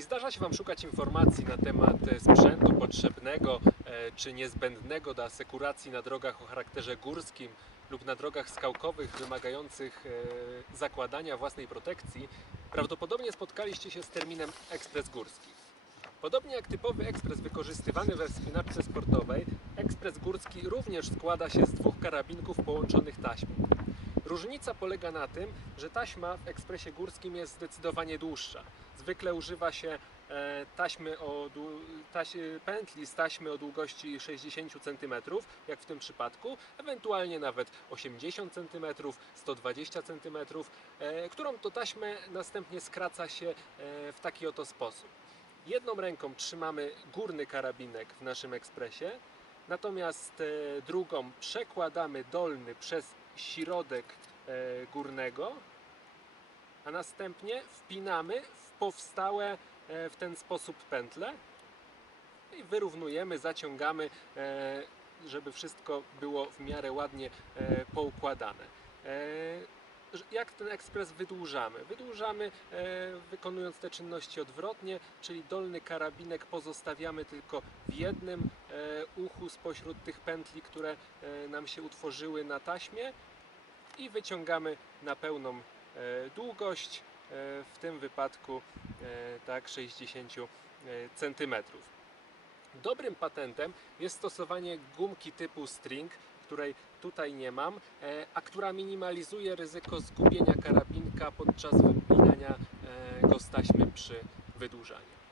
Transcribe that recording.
Zdarza się Wam szukać informacji na temat e, sprzętu potrzebnego e, czy niezbędnego do asekuracji na drogach o charakterze górskim lub na drogach skałkowych wymagających e, zakładania własnej protekcji, prawdopodobnie spotkaliście się z terminem ekspres górski. Podobnie jak typowy ekspres wykorzystywany we wspinaczce sportowej, ekspres górski również składa się z dwóch karabinków połączonych taśmą. Różnica polega na tym, że taśma w ekspresie górskim jest zdecydowanie dłuższa. Zwykle używa się e, taśmy o, taś, pętli z taśmy o długości 60 cm, jak w tym przypadku, ewentualnie nawet 80 cm, 120 cm, e, którą to taśmę następnie skraca się e, w taki oto sposób. Jedną ręką trzymamy górny karabinek w naszym ekspresie, natomiast e, drugą przekładamy dolny przez środek e, górnego, a następnie wpinamy w powstałe e, w ten sposób pętle i wyrównujemy, zaciągamy, żeby wszystko było w miarę ładnie poukładane. Jak ten ekspres wydłużamy? Wydłużamy e, wykonując te czynności odwrotnie, czyli dolny karabinek pozostawiamy tylko w jednym e, uchu spośród tych pętli, które e, nam się utworzyły na taśmie i wyciągamy na pełną długość, w tym wypadku tak 60 cm. Dobrym patentem jest stosowanie gumki typu string, której tutaj nie mam, e, a która minimalizuje ryzyko zgubienia karabinka podczas wypinania e, go z taśmy przy wydłużaniu.